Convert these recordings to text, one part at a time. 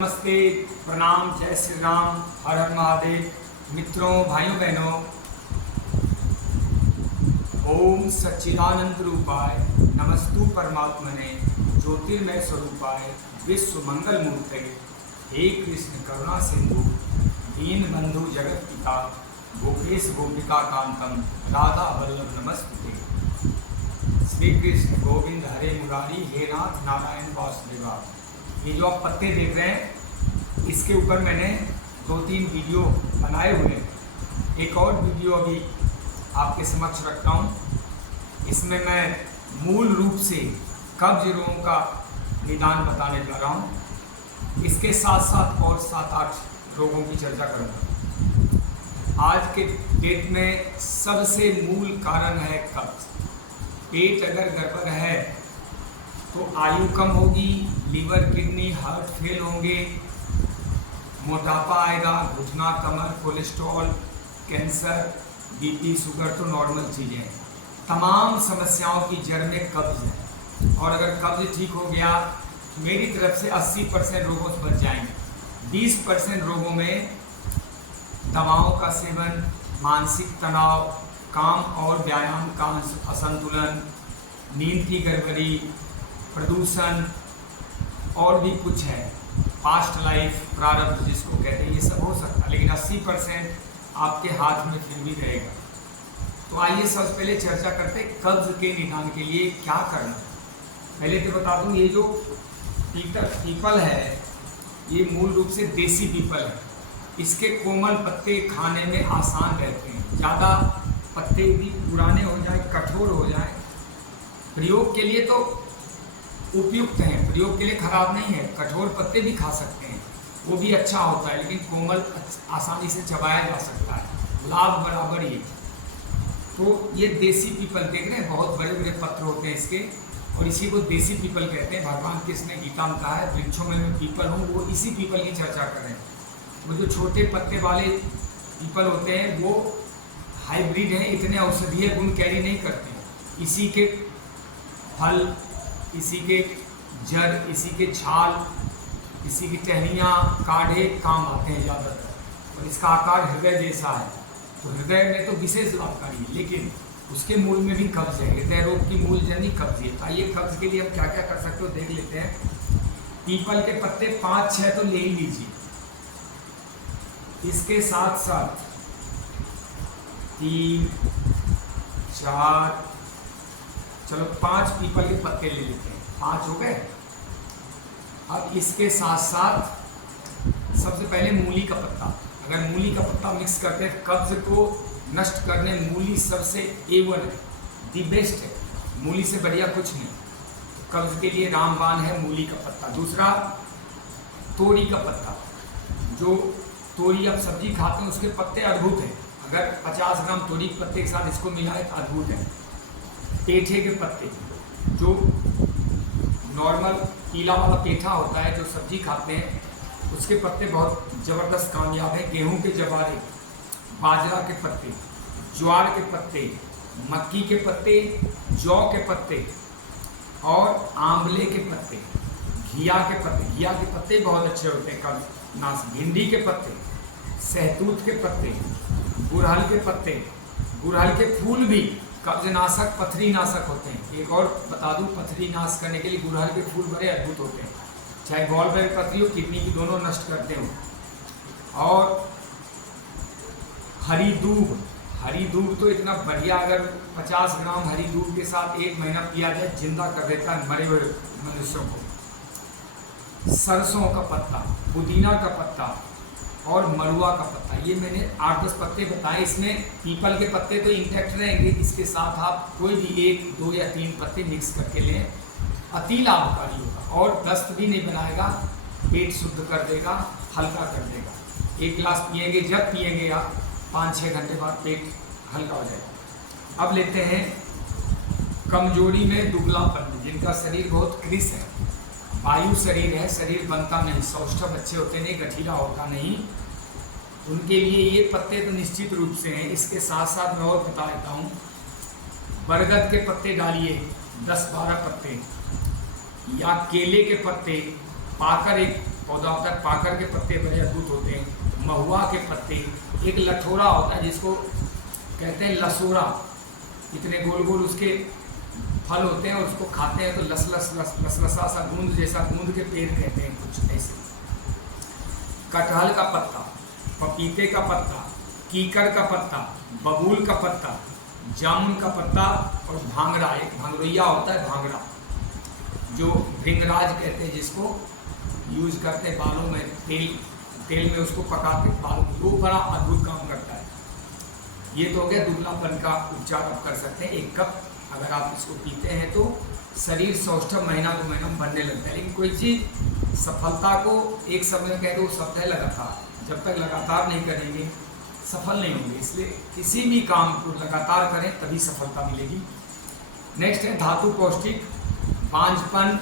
नमस्ते, प्रणाम, जय श्री राम, हर हर महादेव। मित्रों, भाइयों बहनों, ओम सच्चिदानंद रूपाय नमस्तु परमात्मने ज्योतिर्मय स्वरूपाय विश्व मंगल मूर्ते हे कृष्ण करुणा सिंधु दीन बंधु जगत पिता गोपेश गोपिका कांतम राधा वल्लभ नमस्ते। श्री कृष्ण गोविंद हरे मुरारी हे नाथ नारायण वासुदेवा। ये जो आप पत्ते देख रहे हैं, इसके ऊपर मैंने 2-3 वीडियो बनाए हुए हैं। एक और वीडियो अभी आपके समक्ष रखता हूँ। इसमें मैं मूल रूप से कब्ज रोगों का निदान बताने जा रहा हूँ। इसके साथ साथ और 7-8 रोगों की चर्चा करूँगा। आज के डेट में सबसे मूल कारण है कब्ज। पेट अगर गड़बड़ है तो आयु कम होगी, लीवर किडनी हार्ट फेल होंगे, मोटापा आएगा, घुटना कमर, कोलेस्ट्रॉल, कैंसर, बीपी, शुगर तो नॉर्मल चीज़ें हैं। तमाम समस्याओं की जड़ में कब्ज है। और अगर कब्ज ठीक हो गया, मेरी तरफ से 80% रोगों से बच जाएंगे। 20% रोगों में दवाओं का सेवन, मानसिक तनाव, काम और व्यायाम का असंतुलन, नींद की गड़बड़ी, प्रदूषण और भी कुछ है, पास्ट लाइफ प्रारब्ध जिसको कहते हैं, ये सब हो सकता है। लेकिन 80% आपके हाथ में फिर भी रहेगा। तो आइए सबसे पहले चर्चा करते हैं कब्ज के निदान के लिए क्या करना है। पहले तो बता दूं, ये जो पीपल है ये मूल रूप से देसी पीपल है। इसके कोमल पत्ते खाने में आसान रहते हैं। ज़्यादा पत्ते भी पुराने हो जाए, कठोर हो जाए, प्रयोग के लिए तो उपयुक्त हैं, प्रयोग के लिए खराब नहीं है। कठोर पत्ते भी खा सकते हैं, वो भी अच्छा होता है। लेकिन कोमल आसानी से चबाया जा सकता है, लाभ बराबर ही। तो ये देसी पीपल देख रहे हैं, बहुत बड़े बड़े पत्र होते हैं इसके, और इसी को देसी पीपल कहते हैं। भगवान कृष्ण ने गीता में कहा है, वृक्षों में मैं पीपल हूँ, वो इसी पीपल की चर्चा कर रहे हैं। वो जो छोटे पत्ते वाले पीपल होते हैं वो हाइब्रिड हैं, इतने औषधीय गुण कैरी नहीं करते। इसी के फल, इसी के जड़, इसी के छाल, इसी की टहनियाँ, काढ़े काम आते हैं ज़्यादातर। और इसका आकार हृदय जैसा है, तो हृदय में तो विशेष लाभकारी है, लेकिन उसके मूल में भी कब्ज है। हृदय रोग की मूल जनी कब्ज है। आइए कब्ज के लिए हम क्या क्या कर सकते हो देख लेते हैं। पीपल के पत्ते 5-6 तो ले ही लीजिए। इसके साथ साथ 3, 4, चलो 5 पीपल के पत्ते ले लेते हैं। 5 हो गए। अब इसके साथ साथ सबसे पहले मूली का पत्ता। अगर मूली का पत्ता मिक्स करते हैं, कब्ज को नष्ट करने मूली सबसे A1 है, दी बेस्ट है। मूली से बढ़िया कुछ नहीं। कब्ज के लिए रामबाण है मूली का पत्ता। दूसरा तोरी का पत्ता। जो तोरी आप सब्जी खाते हैं उसके पत्ते अद्भुत हैं। अगर 50 ग्राम तोरी के पत्ते के साथ इसको मिलाए तो अद्भुत है। पेठे के पत्ते, जो नॉर्मल पीला वाला पेठा होता है जो सब्जी खाते हैं, उसके पत्ते बहुत ज़बरदस्त कामयाब है। गेहूं के जवारे, बाजरा के पत्ते, ज्वार के पत्ते, मक्की के पत्ते, जौ के पत्ते और आंवले के पत्ते, घिया के पत्ते। घिया के पत्ते बहुत अच्छे होते हैं कब्ज नाश। भिंडी के पत्ते, सहतूत के पत्ते, गुड़हल के पत्ते, गुड़हल के फूल भी कब्ज नाशक, पथरी नाशक होते हैं। एक और बता दूं, पथरी नाश करने के लिए गुड़हल के फूल बड़े अद्भुत होते हैं। चाहे गॉल ब्लैडर पथरी हो, किडनी की, दोनों नष्ट करते हो। और हरी दूब। हरी दूब तो इतना बढ़िया, अगर 50 ग्राम हरी दूब के साथ 1 महीना पिया जाए, जिंदा कर देता है मरे हुए मनुष्यों को। सरसों का पत्ता, पुदीना का पत्ता और मरुआ का पत्ता। ये मैंने 8-10 पत्ते बताए। इसमें पीपल के पत्ते तो इंटैक्ट रहेंगे, इसके साथ आप कोई भी 1, 2 या 3 पत्ते मिक्स करके लें, अति लाभकारी होगा। और दस्त भी नहीं बनाएगा, पेट शुद्ध कर देगा, हल्का कर देगा। 1 गिलास पिएंगे, जब पिएंगे आप 5-6 घंटे बाद पेट हल्का हो जाएगा। अब लेते हैं कमजोरी में दुबलापन, जिनका शरीर बहुत कृश है, वायु शरीर है, शरीर बनता नहीं, सौष्ठव अच्छे होते नहीं, गठीला होता नहीं, उनके लिए ये पत्ते तो निश्चित रूप से हैं। इसके साथ साथ मैं और बता देता हूँ, बरगद के पत्ते डालिए 10-12 पत्ते, या केले के पत्ते पाकर एक पौधा होता है, पाकर के पत्ते बड़े अद्भुत होते हैं, महुआ के पत्ते, एक लठोरा होता है जिसको कहते हैं लसोरा, इतने गोल गोल उसके फल होते हैं और उसको खाते हैं तो लसलसा सा गूंद जैसा, गूंद के पेड़ कहते हैं कुछ ऐसे। कटहल का पत्ता, पपीते का पत्ता, कीकर का पत्ता, बबूल का पत्ता, जामुन का पत्ता और भांगड़ा, एक भांगड़िया होता है, भांगड़ा जो भृंगराज कहते हैं जिसको यूज करते हैं बालों में, तेल में उसको पका के बाल, वो बड़ा अद्भुत काम करता है। ये तो हो गया दुबलापन का उपचार आप कर सकते हैं। 1 कप अगर आप इसको पीते हैं तो शरीर सौष्ठव महीना को महीना बनने लगता है। लेकिन कोई चीज़ सफलता को एक समय में कह दो शब्द है लगातार, जब तक लगातार नहीं करेंगे सफल नहीं होंगे। इसलिए किसी भी काम को लगातार करें तभी सफलता मिलेगी। नेक्स्ट है धातु पौष्टिक। बांझपन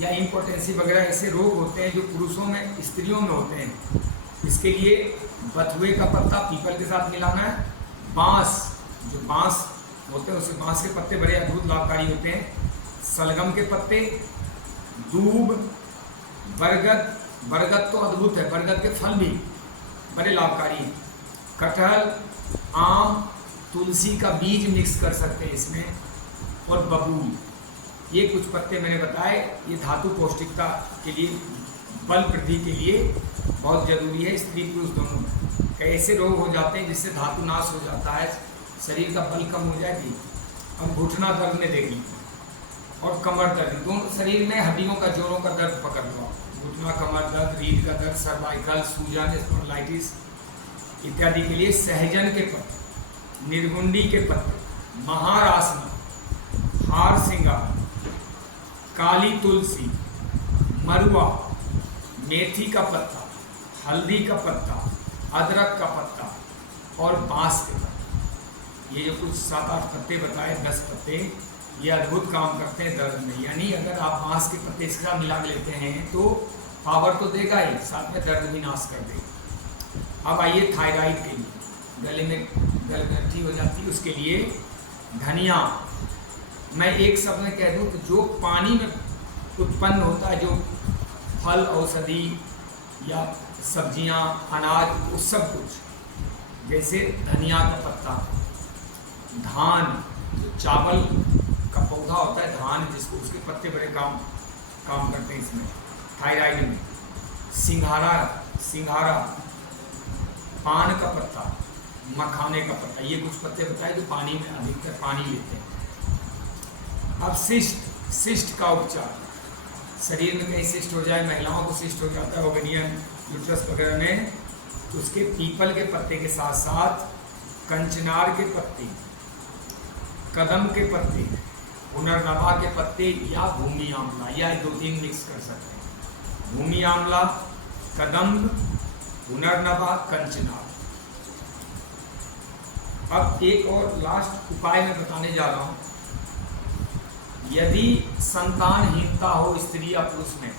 या इम्पोर्टेंसी वगैरह ऐसे रोग होते हैं जो पुरुषों में स्त्रियों में होते हैं, इसके लिए बथुए का पत्ता पीपल के साथ मिलाना है। बांस, जो बांस होते हैं उससे बांस के पत्ते बड़े अद्भुत लाभकारी होते हैं। सलगम के पत्ते, दूब, बरगद, बरगद तो अद्भुत है, बरगद के फल भी बड़े लाभकारी हैं। कटहल, आम, तुलसी का बीज मिक्स कर सकते हैं इसमें, और बबूल, ये कुछ पत्ते मैंने बताए। ये धातु पौष्टिकता के लिए, बल वृद्धि के लिए बहुत जरूरी है स्त्री पुरुष दोनों में। ऐसे रोग हो जाते हैं जिससे धातु नाश हो जाता है, शरीर का बल कम हो जाएगी और घुटना दर्द में देगी और कमर दर्द, दोनों शरीर में हड्डियों का, जोड़ों का दर्द पकड़ लो, घुटना, कमर दर्द, रीढ़ का दर्द, सर्वाइकल, सूजन, स्पॉन्डिलाइटिस इत्यादि के लिए सहजन के पत्ते, निर्गुंडी के पत्ते, महारासना, हार सिंगार, काली तुलसी, मरुआ, मेथी का पत्ता, हल्दी का पत्ता, अदरक का पत्ता और बांस के पत्ते, ये जो कुछ 7-8 पत्ते बताए, 10 पत्ते, ये अद्भुत काम करते हैं दर्द में। यानी अगर आप बांस के पत्ते इसके साथ मिला लेते हैं तो पावर तो देगा ही, साथ में दर्द भी नाश कर देगा। अब आइए थायराइड के लिए, गले में गलगंठी हो जाती है, उसके लिए धनिया। मैं एक शब्द में कह दूं तो जो पानी में उत्पन्न होता है, जो फल, औषधि या सब्जियां, अनाज, वो सब कुछ, जैसे धनिया का पत्ता, धान, जो चावल का पौधा होता है धान, जिसको उसके पत्ते बड़े काम करते हैं इसमें थायराइड में। सिंघारा, पान का पत्ता, मखाने का पत्ता, ये कुछ पत्ते बताए जो पानी में अधिकतर पानी लेते हैं। अब सिस्ट का उपचार, शरीर में कहीं सिस्ट हो जाए, महिलाओं को सिस्ट हो जाता है ओवेरियन, यूट्रस वगैरह में, तो उसके पीपल के पत्ते के साथ साथ कंचनार के पत्ते, कदम के पत्ते, पुनर्नवा के पत्ते या भूमि आंवला, या 2-3 मिक्स कर सकते हैं। भूमि आंवला, कदम्ब, पुनर्नवा, कंचनार। अब एक और लास्ट उपाय मैं बताने जा रहा हूँ। यदि संतानहीनता हो स्त्री या पुरुष में,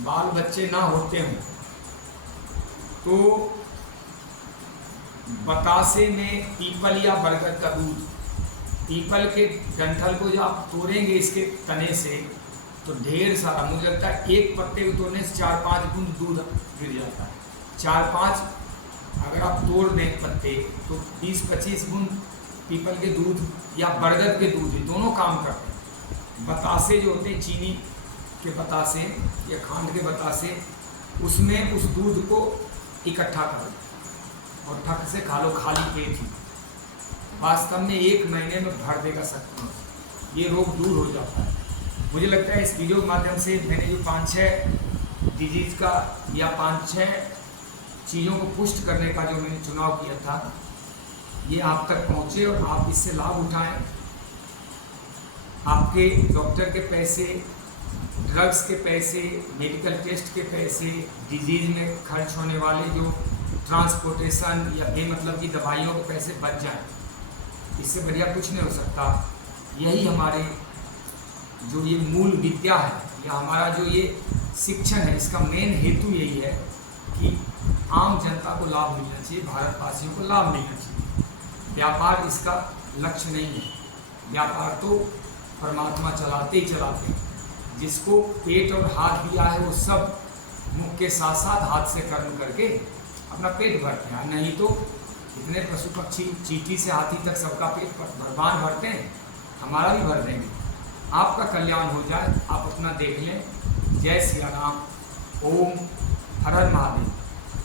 बाल बच्चे ना होते हों, तो बतासे में पीपल या बरगद का दूध, पीपल के डंठल को जब आप तोड़ेंगे इसके तने से तो ढेर सारा, मुझे लगता है एक पत्ते को तोड़ने से 4-5 बूंद दूध गिर जाता है। 4-5 अगर आप तोड़ दें पत्ते तो 20-25 बूंद पीपल के दूध या बरगद के दूध, दोनों काम करते हैं। बतासे जो होते हैं, चीनी के बतासे या खांड के बतासे, उसमें उस दूध को इकट्ठा करो और ठक से खा लो, खाली पेट ही। वास्तव में 1 महीने में भर देगा सकता, ये रोग दूर हो जाता है। मुझे लगता है इस वीडियो के माध्यम से मैंने जो 5-6 डिजीज का या 5-6 चीज़ों को पुष्ट करने का जो मैंने चुनाव किया था, ये आप तक पहुँचे और आप इससे लाभ उठाएं। आपके डॉक्टर के पैसे, ड्रग्स के पैसे, मेडिकल टेस्ट के पैसे, डिजीज में खर्च होने वाले जो ट्रांसपोर्टेशन या बेमतलब की दवाइयों के पैसे बच जाएं। इससे बढ़िया कुछ नहीं हो सकता। यही हमारे जो ये मूल विद्या है या हमारा जो ये शिक्षण है, इसका मेन हेतु यही है कि आम जनता को लाभ मिलना चाहिए, भारतवासियों को लाभ मिलना चाहिए। व्यापार इसका लक्ष्य नहीं है। व्यापार तो परमात्मा चलाते ही चलाते हैं। जिसको पेट और हाथ दिया है वो सब मुख के साथ साथ हाथ से कर्म करके अपना पेट भरते हैं। नहीं तो इतने पशु पक्षी चींटी से हाथी तक सबका पेट भगवान भरते हैं, हमारा भी भर देंगे। आपका कल्याण हो जाए, आप अपना देख लें। जय सिया राम। ओम हर हर महादेव।